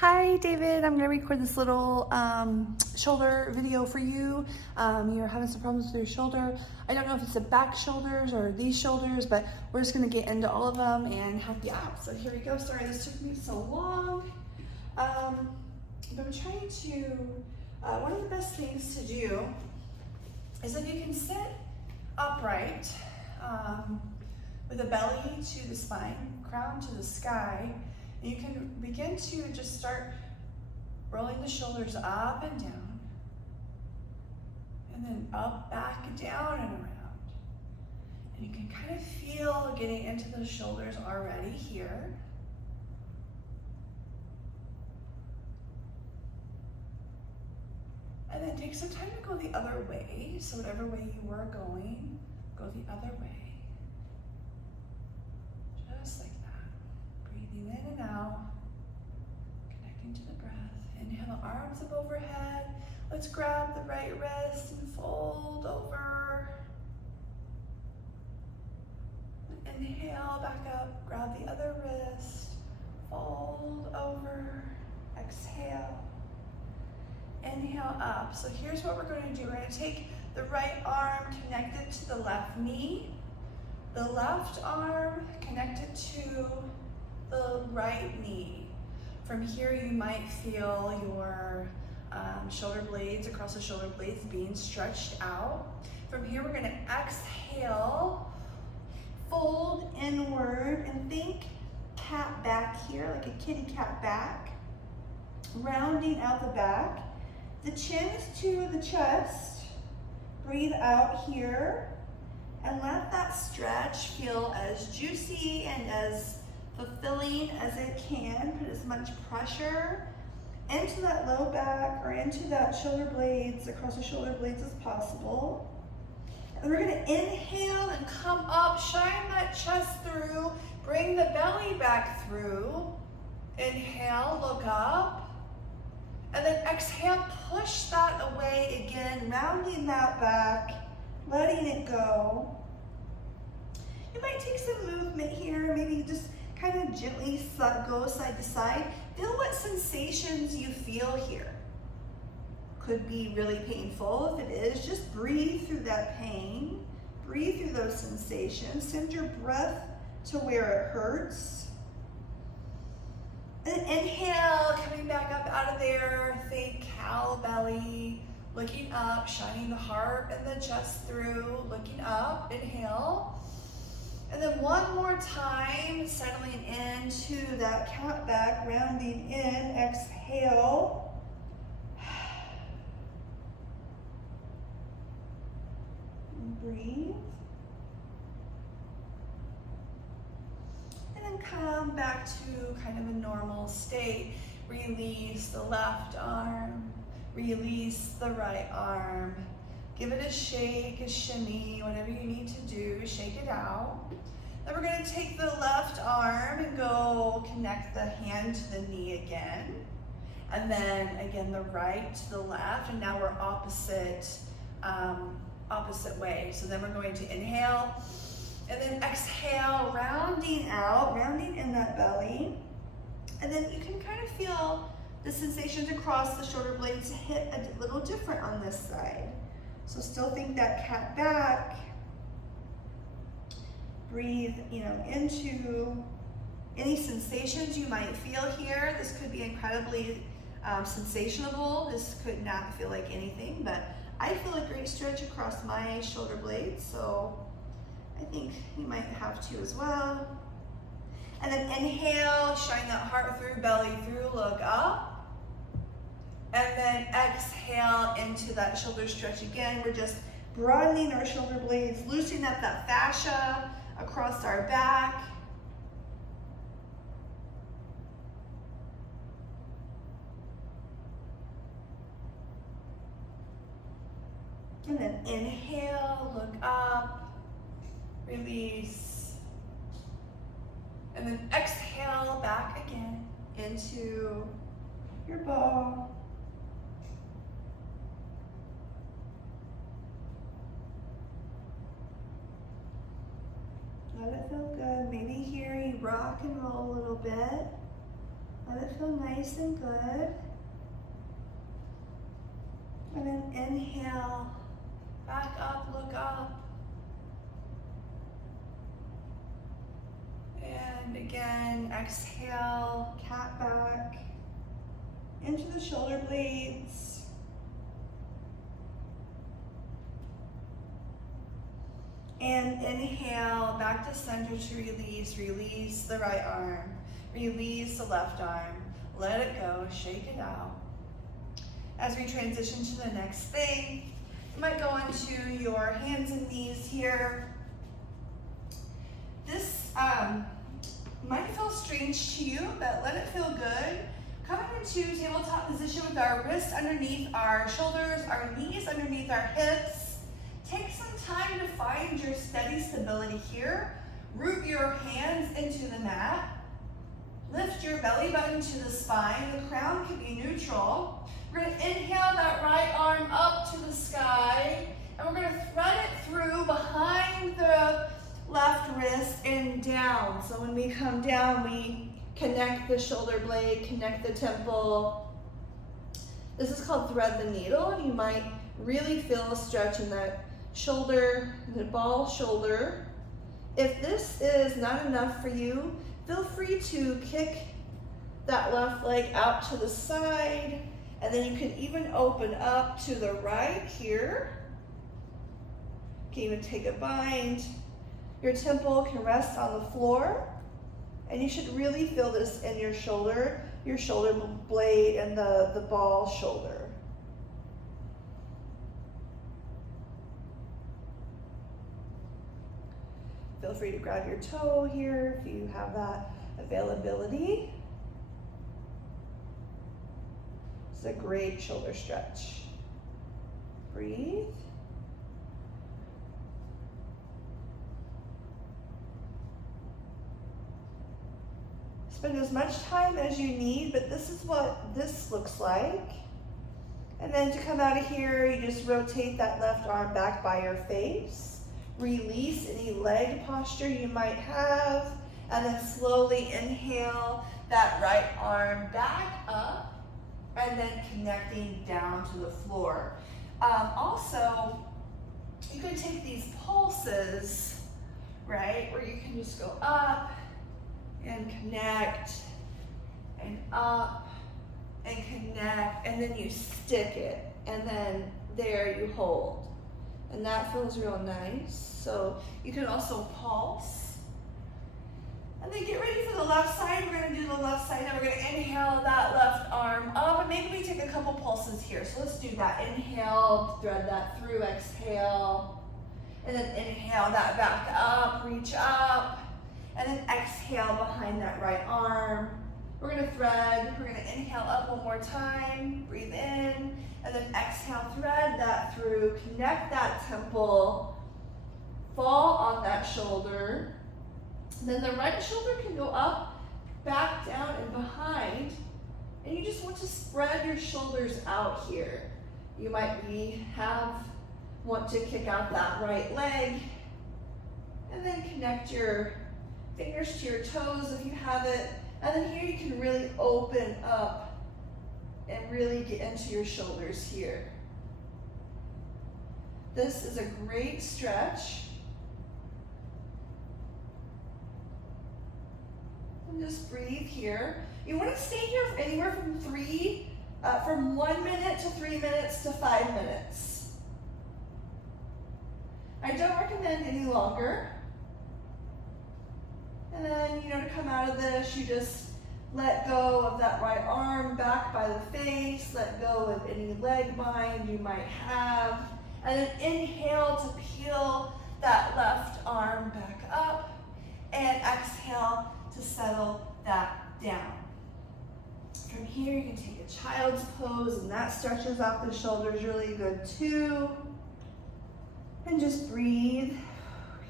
Hi David, I'm gonna record this little shoulder video for you. You're having some problems with your shoulder. I don't know if it's the back shoulders or these shoulders, but we're just gonna get into all of them and help you out. So here we go. Sorry this took me so long. But I'm trying to, one of the best things to do is if you can sit upright with the belly to the spine, crown to the sky. You can begin to just start rolling the shoulders up and down, and then up, back, down, and around. And you can kind of feel getting into the shoulders already here. And then take some time to go the other way. So whatever way you were going, go the other way. Just like that. Breathing in and out. Connecting to the breath. Inhale, arms up overhead. Let's grab the right wrist and fold over. Inhale, back up. Grab the other wrist. Fold over. Exhale. Inhale up. So here's what we're going to do. We're going to take the right arm connected to the left knee, the left arm connected to the right knee. From here you might feel your shoulder blades, across the shoulder blades being stretched out. From here we're going to exhale, fold inward, and think cat back here, like a kitty cat back, rounding out the back. The chin is to the chest. Breathe out here and let that stretch feel as juicy and as fulfilling as it can. Put as much pressure into that low back or into that shoulder blades, across the shoulder blades as possible. And we're gonna inhale and come up, shine that chest through, bring the belly back through. Inhale, look up. And then exhale, push that away again, rounding that back, letting it go. You might take some movement here, maybe just kind of gently go side to side. Feel what sensations you feel here. Could be really painful. If it is, just breathe through that pain. Breathe through those sensations. Send your breath to where it hurts. And inhale, coming back up out of there, think cow belly, looking up, shining the heart and the chest through, looking up, inhale. And then one more time, settling into that cat back, rounding in, exhale. And breathe. Come back to kind of a normal state. Release the left arm, release the right arm. Give it a shake, a shimmy, whatever you need to do, shake it out. Then we're going to take the left arm and go connect the hand to the knee again. And then again the right to the left, and now we're opposite way. So then we're going to inhale. And then exhale, rounding out, rounding in that belly. And then you can kind of feel the sensations across the shoulder blades hit a little different on this side. So still think that cat back. Breathe, into any sensations you might feel here. This could be incredibly sensational. This could not feel like anything, but I feel a great stretch across my shoulder blades. So I think you might have to as well. And then inhale, shine that heart through, belly through, look up. And then exhale into that shoulder stretch again. We're just broadening our shoulder blades, loosening up that fascia across our back. And then inhale, look up. Release. And then exhale back again into your ball. Let it feel good. Maybe here you rock and roll a little bit. Let it feel nice and good. And then inhale, back up, look up. And again, exhale, cat back into the shoulder blades. And inhale, back to center to release. Release the right arm. Release the left arm. Let it go, shake it out. As we transition to the next thing, you might go into your hands and knees here. This might feel strange to you, but let it feel good. Coming into tabletop position with our wrists underneath our shoulders, our knees underneath our hips. Take some time to find your steady stability here. Root your hands into the mat. Lift your belly button to the spine. The crown can be neutral. We're going to inhale that right arm up to the sky, and we're going to thread it through behind the left wrist and down. So when we come down, we connect the shoulder blade, connect the temple. This is called thread the needle, and you might really feel a stretch in that shoulder, the ball shoulder. If this is not enough for you, feel free to kick that left leg out to the side, and then you can even open up to the right here. You can even take a bind. Your temple can rest on the floor, and you should really feel this in your shoulder blade and the ball shoulder. Feel free to grab your toe here if you have that availability. It's a great shoulder stretch. Breathe. Spend as much time as you need, but this is what this looks like. And then to come out of here, you just rotate that left arm back by your face. Release any leg posture you might have, and then slowly inhale that right arm back up, and then connecting down to the floor. Also, you can take these pulses, right, where you can just go up and connect, and up and connect, and then you stick it, and then there you hold. And that feels real nice. So you can also pulse. And then get ready for the left side. We're going to do the left side. Now we're going to inhale that left arm up. And maybe we take a couple pulses here. So let's do that. Inhale, thread that through, exhale. And then inhale that back up, reach up. And then exhale behind that right arm. We're going to thread. We're going to inhale up one more time. Breathe in. And then exhale, thread that through, connect that temple, fall on that shoulder. And then the right shoulder can go up, back, down, and behind. And you just want to spread your shoulders out here. You might want to kick out that right leg. And then connect your fingers to your toes if you have it. And then here you can really open up and really get into your shoulders here. This is a great stretch. And just breathe here. You want to stay here for anywhere from 1 minute to 3 minutes to 5 minutes. I don't recommend any longer. And then, to come out of this, you just let go of that right arm back by the face. Let go of any leg bind you might have. And then inhale to peel that left arm back up. And exhale to settle that down. From here, you can take a child's pose, and that stretches out the shoulders really good too. And just breathe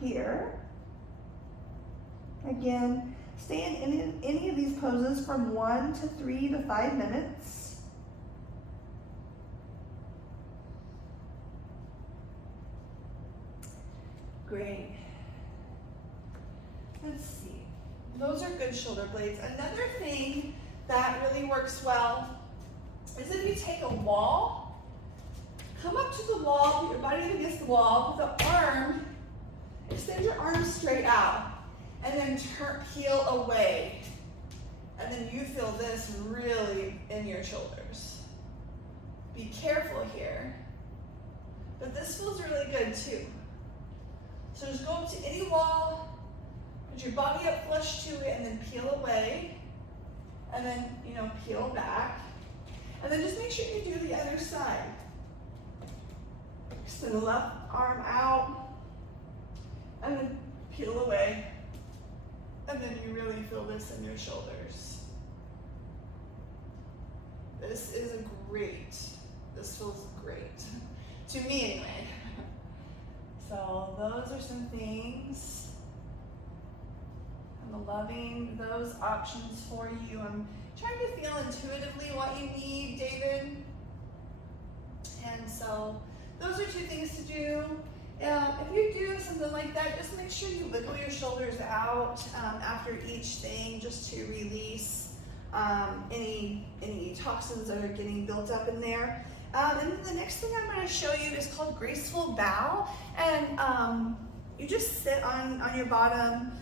here. Again, stay in any of these poses from 1 to 3 to 5 minutes. Great. Let's see. Those are good shoulder blades. Another thing that really works well is if you take a wall, come up to the wall, put your body up against the wall, put the arm, extend your arm straight out, and then peel away. And then you feel this really in your shoulders. Be careful here, but this feels really good too. So just go up to any wall, put your body up flush to it, and then peel away, and then, peel back. And then just make sure you do the other side. Extend the left arm out, and then peel away. And then you really feel this in your shoulders. This feels great. To me anyway. So those are some things. I'm loving those options for you. I'm trying to feel intuitively what you need, David. And so those are 2 things to do. If you do something like that, just make sure you wiggle your shoulders out after each thing, just to release any toxins that are getting built up in there. And then the next thing I'm going to show you is called graceful bow. And you just sit on your bottom.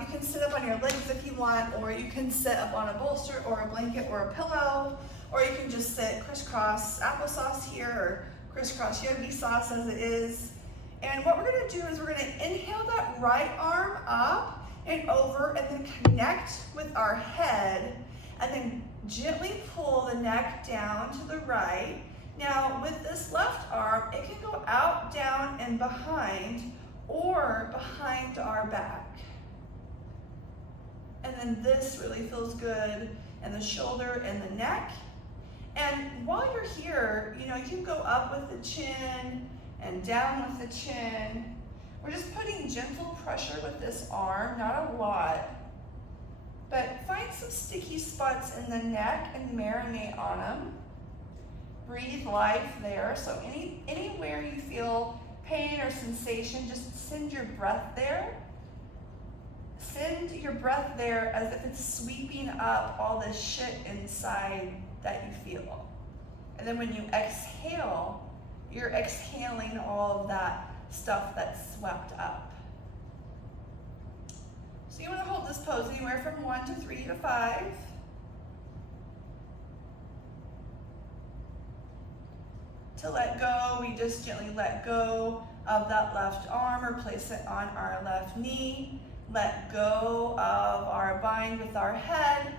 You can sit up on your legs if you want, or you can sit up on a bolster or a blanket or a pillow, or you can just sit crisscross applesauce here, or crisscross yogi sauce as it is. And what we're going to do is we're going to inhale that right arm up and over, and then connect with our head, and then gently pull the neck down to the right. Now with this left arm, it can go out, down, and behind, or behind our back. And then this really feels good in the shoulder and the neck. And while you're here, you can go up with the chin and down with the chin. We're just putting gentle pressure with this arm, not a lot. But find some sticky spots in the neck and marinate on them. Breathe life there. So anywhere you feel pain or sensation, just send your breath there. Send your breath there as if it's sweeping up all this shit inside that you feel. And then when you exhale, you're exhaling all of that stuff that's swept up. So you want to hold this pose anywhere from 1 to 3 to 5. To let go, we just gently let go of that left arm or place it on our left knee. Let go of our bind with our head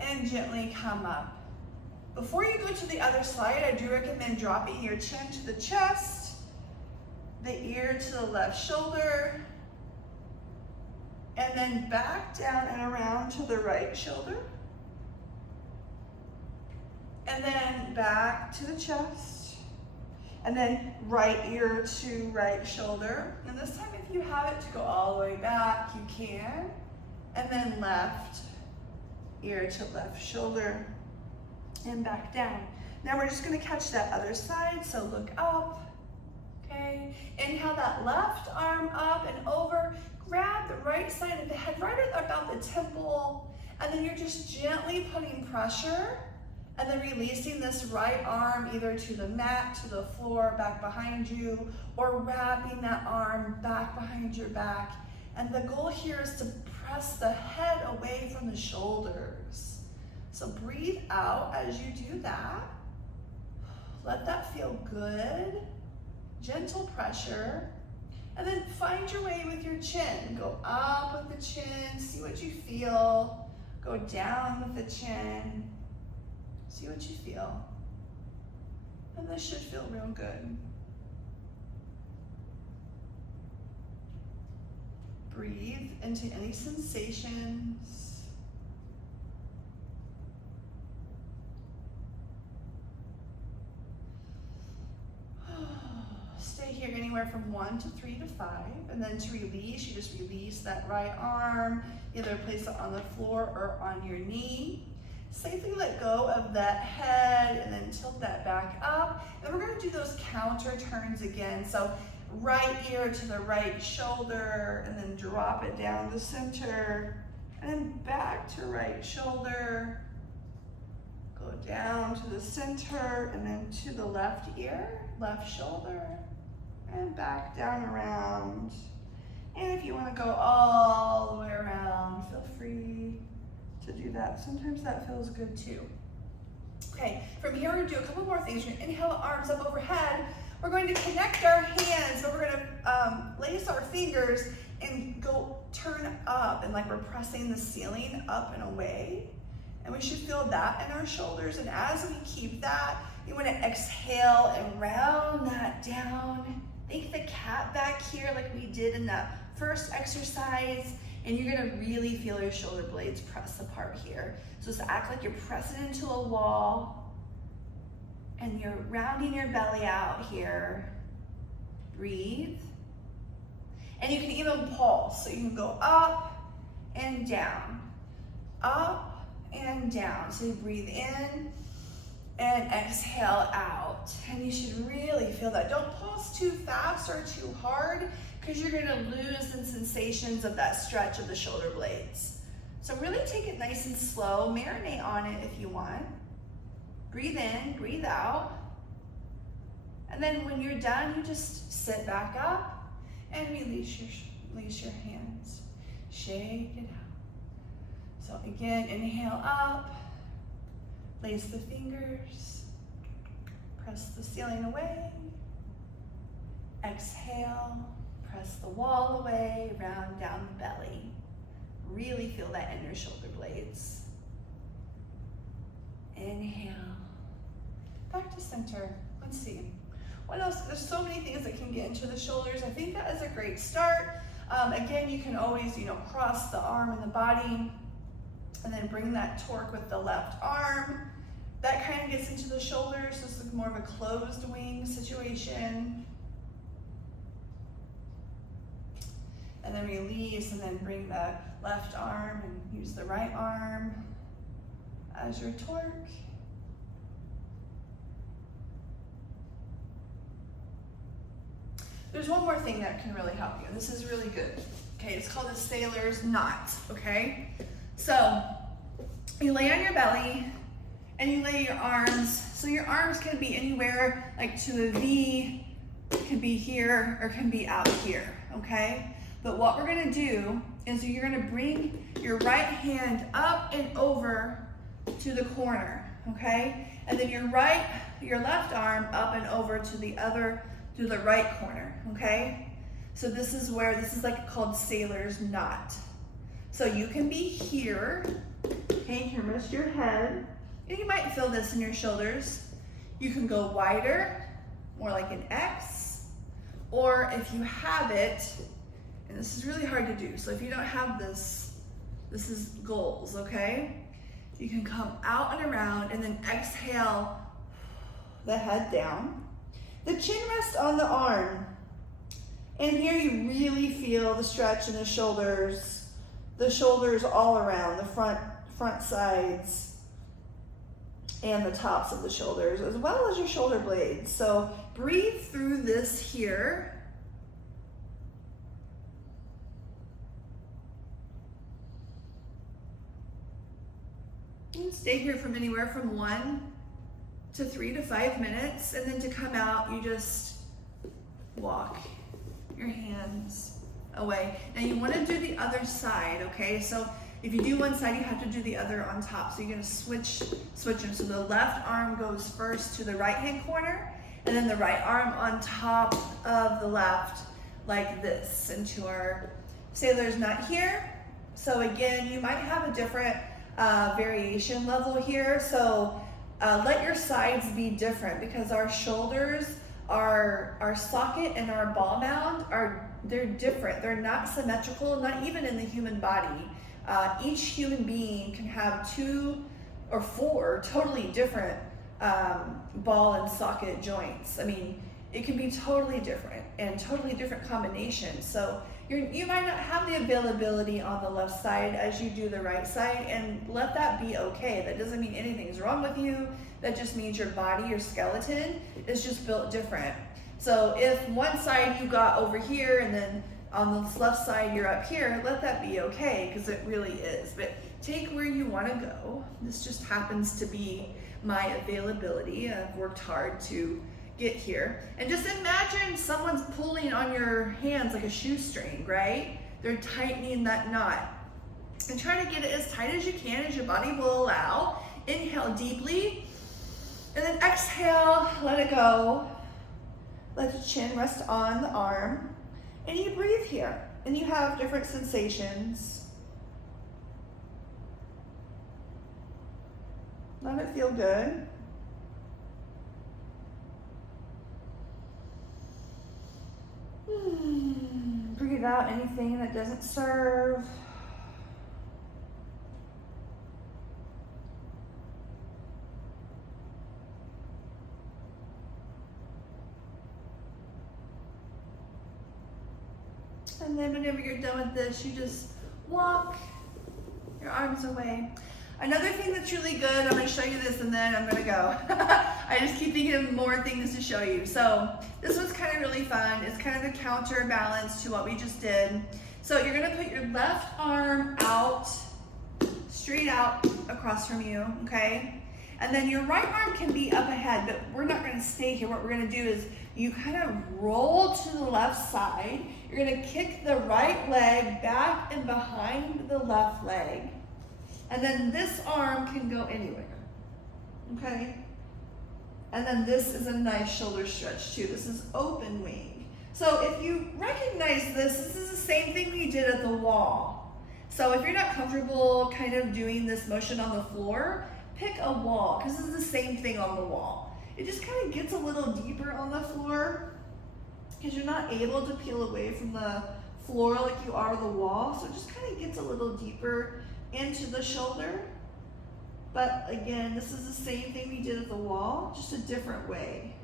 and gently come up. Before you go to the other side, I do recommend dropping your chin to the chest, the ear to the left shoulder, and then back down and around to the right shoulder. And then back to the chest, and then right ear to right shoulder. And this time, if you have it to go all the way back, you can. And then left ear to left shoulder and back down. Now we're just going to catch that other side, so look up, okay? Inhale that left arm up and over. Grab the right side of the head, right about the temple, and then you're just gently putting pressure and then releasing this right arm either to the mat, to the floor, back behind you, or wrapping that arm back behind your back. And the goal here is to press the head away from the shoulders. So breathe out as you do that. Let that feel good. Gentle pressure. And then find your way with your chin. Go up with the chin, see what you feel. Go down with the chin, see what you feel. And this should feel real good. Breathe into any sensations. Stay here anywhere from 1 to 3 to 5. And then to release, you just release that right arm. Either place it on the floor or on your knee. Safely let go of that head and then tilt that back up. And we're going to do those counter turns again. So right ear to the right shoulder, and then drop it down the center, and then back to right shoulder, down to the center and then to the left ear, left shoulder, and back down around. And if you want to go all the way around, feel free to do that. Sometimes that feels good too. Okay, from here we're going to do a couple more things. We're going to inhale the arms up overhead. We're going to connect our hands, but we're going to lace our fingers and go turn up, and like we're pressing the ceiling up and away. And we should feel that in our shoulders. And as we keep that, you want to exhale and round that down. Think the cat back here like we did in that first exercise. And you're going to really feel your shoulder blades press apart here. So just act like you're pressing into a wall. And you're rounding your belly out here. Breathe. And you can even pulse. So you can go up and down. Up and down. So you breathe in and exhale out. And you should really feel that. Don't pulse too fast or too hard, because you're going to lose the sensations of that stretch of the shoulder blades. So really take it nice and slow. Marinate on it if you want. Breathe in, breathe out. And then when you're done, you just sit back up and release your hands. Shake it out. So again, inhale up. Lace the fingers. Press the ceiling away. Exhale. Press the wall away, round down the belly. Really feel that in your shoulder blades. Inhale. Back to center. Let's see. What else? There's so many things that can get into the shoulders. I think that is a great start. Again, you can always, cross the arm and the body, and then bring that torque with the left arm. That kind of gets into the shoulders. This is more of a closed wing situation. And then release, and then bring the left arm and use the right arm as your torque. There's one more thing that can really help you. This is really good. Okay, it's called a sailor's knot, okay? So you lay on your belly and you lay your arms. So your arms can be anywhere, like to a V, can be here or can be out here, okay? But what we're gonna do is you're gonna bring your right hand up and over to the corner, okay? And then your left arm up and over to the right corner, okay? So this is like called sailor's knot. So you can be here, okay? You can rest your head. And you might feel this in your shoulders. You can go wider, more like an X, or if you have it, and this is really hard to do, so if you don't have this, this is goals, okay? You can come out and around and then exhale the head down. The chin rests on the arm. And here you really feel the stretch in the shoulders all around, the front sides and the tops of the shoulders, as well as your shoulder blades. So breathe through this here. And stay here from anywhere from 1 to 3 to 5 minutes, and then to come out, you just walk your hands away. Now you want to do the other side, okay? So if you do one side, you have to do the other on top. So you're going to switch them. So the left arm goes first to the right hand corner, and then the right arm on top of the left, like this, into our sailor's knot here. So again, you might have a different variation level here. So let your sides be different, because our shoulders, our socket and our ball mound they're different. They're not symmetrical, not even in the human body. Each human being can have 2 or 4 totally different ball and socket joints. I mean, it can be totally different and totally different combinations. So you might not have the availability on the left side as you do the right side, and let that be okay. That doesn't mean anything's wrong with you. That just means your body, your skeleton is just built different. So if one side you got over here and then on the left side you're up here, let that be okay, because it really is. But take where you want to go. This just happens to be my availability. I've worked hard to get here. And just imagine someone's pulling on your hands like a shoestring, right? They're tightening that knot. And try to get it as tight as you can, as your body will allow. Inhale deeply, and then exhale, let it go. Let your chin rest on the arm, and you breathe here, and you have different sensations. Let it feel good. Breathe out anything that doesn't serve. And then whenever you're done with this, you just walk your arms away. Another thing that's really good, I'm going to show you this and then I'm going to go. I just keep thinking of more things to show you. So this one's kind of really fun. It's kind of a counterbalance to what we just did. So you're going to put your left arm out, straight out across from you, okay? And then your right arm can be up ahead, but we're not going to stay here. What we're going to do is you kind of roll to the left side. You're going to kick the right leg back and behind the left leg. And then this arm can go anywhere, okay? And then this is a nice shoulder stretch too. This is open wing. So if you recognize this, this is the same thing we did at the wall. So if you're not comfortable kind of doing this motion on the floor, pick a wall, because this is the same thing on the wall. It just kind of gets a little deeper on the floor because you're not able to peel away from the floor like you are the wall. So it just kind of gets a little deeper into the shoulder. But again, this is the same thing we did at the wall, just a different way.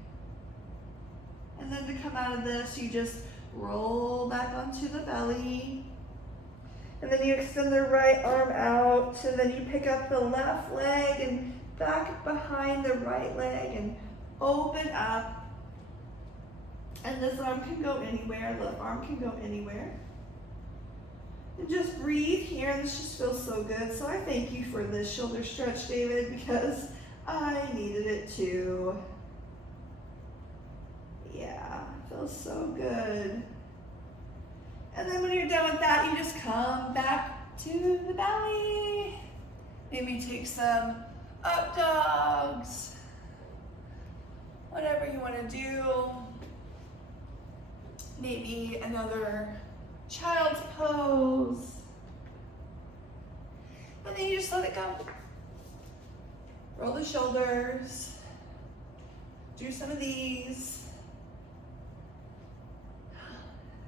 And then to come out of this, you just roll back onto the belly. And then you extend the right arm out, and then you pick up the left leg and back behind the right leg and open up. And this arm can go anywhere, the left arm can go anywhere. And just breathe here. This just feels so good. So I thank you for this shoulder stretch, David, because I needed it too. Yeah, feels so good. And then when you're done with that, you just come back to the belly. Maybe take some up dogs. Whatever you want to do. Maybe another child's pose. And then you just let it go. Roll the shoulders. Do some of these.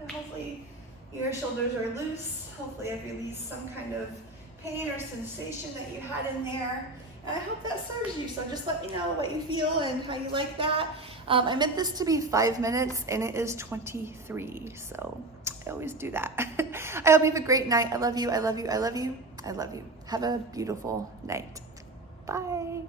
And hopefully your shoulders are loose. Hopefully I've released some kind of pain or sensation that you had in there. And I hope that serves you. So just let me know what you feel and how you like that. I meant this to be 5 minutes and it is 23. So I always do that. I hope you have a great night. I love you. I love you. I love you. I love you. Have a beautiful night. Bye.